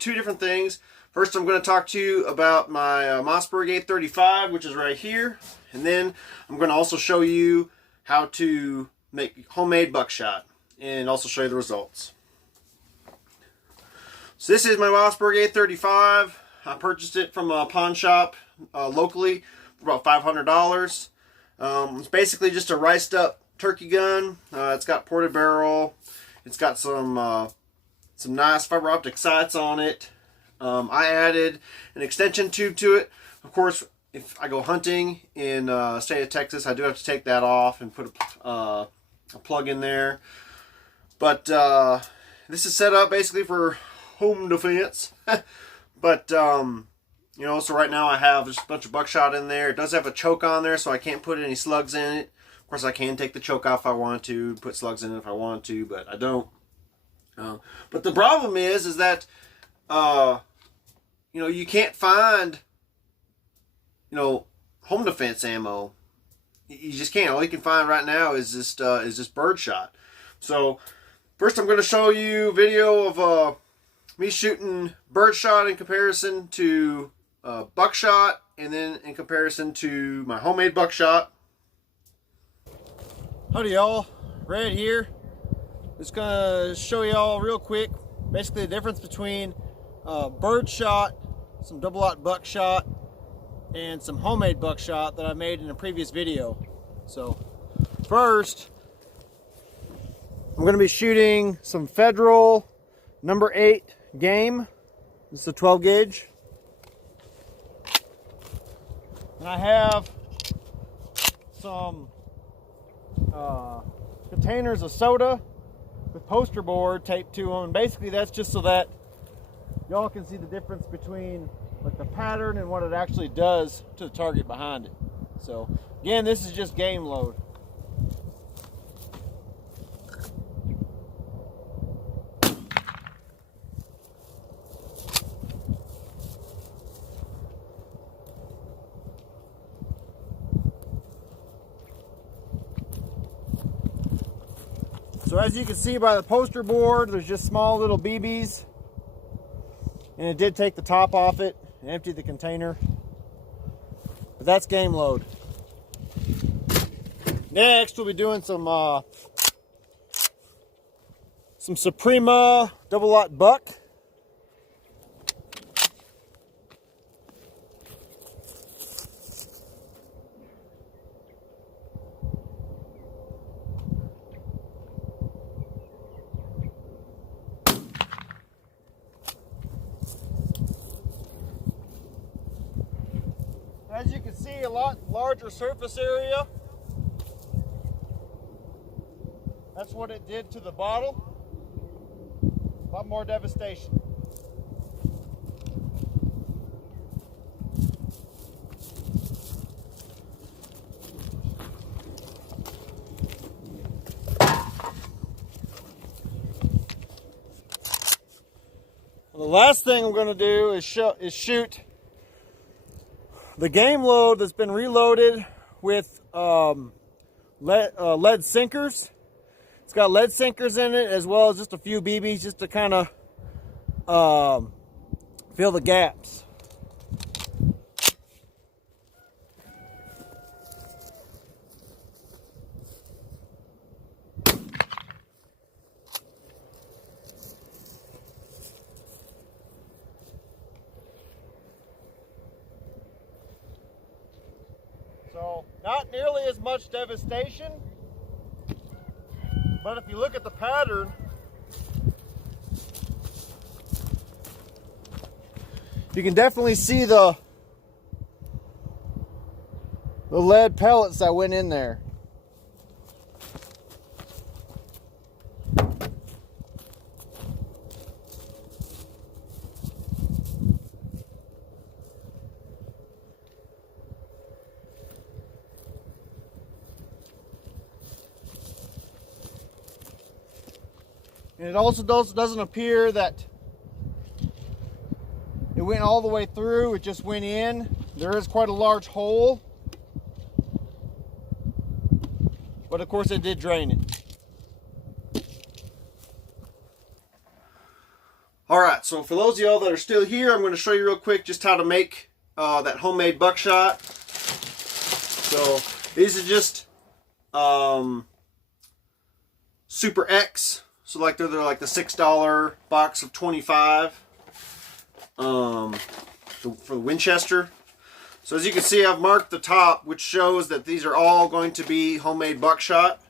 two different things. First, I'm going to talk to you about my Mossberg 835, which is right here. And then I'm going to also show you how to make homemade buckshot and also show you the results. So this is my Mossberg 835. I purchased it from a pawn shop locally for about $500. It's basically just a riced up turkey gun. It's got ported barrel. It's got some nice fiber optic sights on it. I added an extension tube to it. Of course, if I go hunting in the state of Texas, I do have to take that off and put a plug in there. But this is set up basically for home defense. But you know, so right now I have just a bunch of buckshot in there. It does have a choke on there, so I can't put any slugs in it. Of course, I can take the choke off if I want to, put slugs in it if I want to, but I don't. But the problem is that you know, you can't find, you know, home defense ammo. You just can't. All you can find right now is just birdshot. So first, I'm going to show you a video of me shooting birdshot in comparison to buckshot, and then in comparison to my homemade buckshot. Howdy y'all, Red here. Just gonna show y'all real quick basically the difference between birdshot, some double-aught buckshot, and some homemade buckshot that I made in a previous video. So first, I'm gonna be shooting some Federal number 8 game. This is a 12 gauge. And I have some containers of soda with poster board taped to them. And basically that's just so that y'all can see the difference between like the pattern and what it actually does to the target behind it. So again, this is just game load. So as you can see by the poster board, there's just small little BBs, and it did take the top off it and empty the container, but that's game load. Next we'll be doing some Suprema double-aught buck. As you can see, a lot larger surface area. That's what it did to the bottle. A lot more devastation. The last thing I'm going to do is shoot the game load that's been reloaded with lead sinkers. It's got lead sinkers in it, as well as just a few BBs just to kind of fill the gaps. So, not nearly as much devastation, but if you look at the pattern, you can definitely see the lead pellets that went in there. And it also doesn't appear that it went all the way through, it just went in. There is quite a large hole, but of course it did drain it. Alright, so for those of y'all that are still here, I'm going to show you real quick just how to make that homemade buckshot. So these are just Super X. So like they're like the $6 box of 25 for the Winchester. So as you can see, I've marked the top, which shows that these are all going to be homemade buckshot.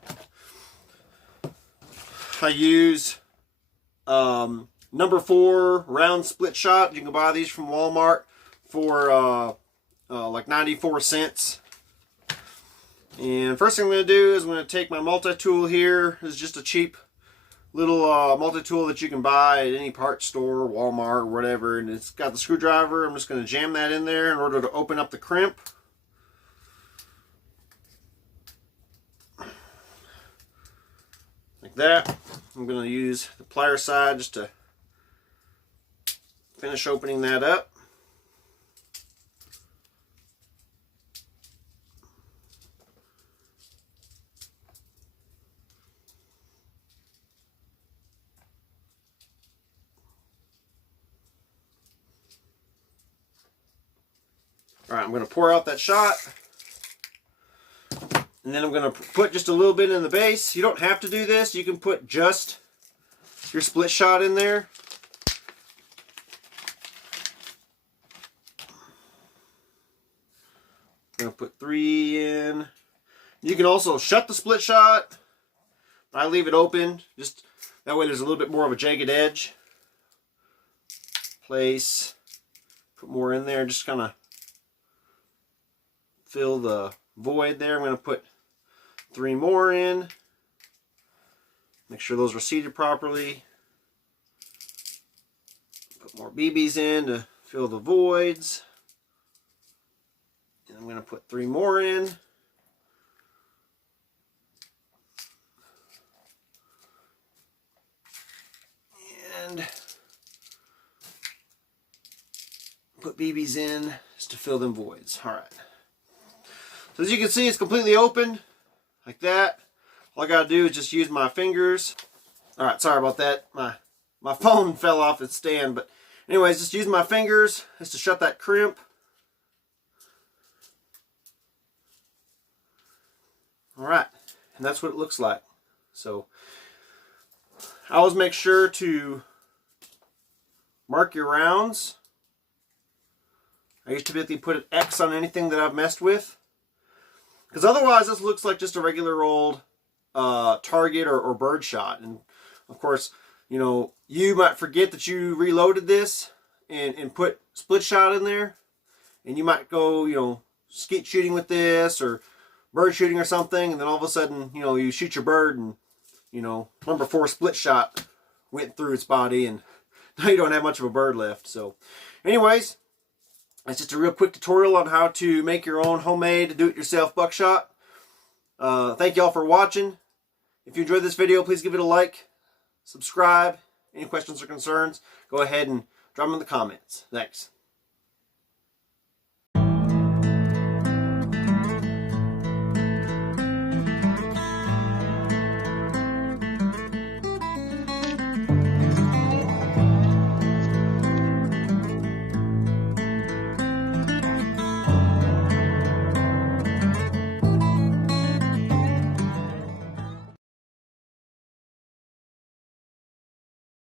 I use number 4 round split shot. You can buy these from Walmart for like 94 cents. And first thing I'm going to do is I'm going to take my multi-tool here. It's just a cheap little multi-tool that you can buy at any parts store, Walmart, or whatever. And it's got the screwdriver. I'm just going to jam that in there in order to open up the crimp. Like that. I'm going to use the plier side just to finish opening that up. Alright, I'm going to pour out that shot. And then I'm going to put just a little bit in the base. You don't have to do this. You can put just your split shot in there. I'm going to put 3 in. You can also shut the split shot. I leave it open. Just that way there's a little bit more of a jagged edge. Place. Put more in there. Just kind of fill the void there. I'm going to put 3 more in. Make sure those are seated properly. Put more BBs in to fill the voids. And I'm going to put 3 more in. And put BBs in just to fill them voids. Alright. So as you can see, it's completely open, like that. All I gotta do is just use my fingers. Alright, sorry about that. My phone fell off its stand, but anyways, just use my fingers just to shut that crimp. Alright, and that's what it looks like. So I always make sure to mark your rounds. I used to typically put an X on anything that I've messed with. Because otherwise this looks like just a regular old target or bird shot. And of course, you know, you might forget that you reloaded this and put split shot in there. And you might go, you know, skeet shooting with this or bird shooting or something. And then all of a sudden, you know, you shoot your bird and, you know, number 4 split shot went through its body. And now you don't have much of a bird left. So anyways, it's just a real quick tutorial on how to make your own homemade do-it-yourself buckshot. Thank y'all for watching. If you enjoyed this video, please give it a like, subscribe. Any questions or concerns, go ahead and drop them in the comments. Thanks.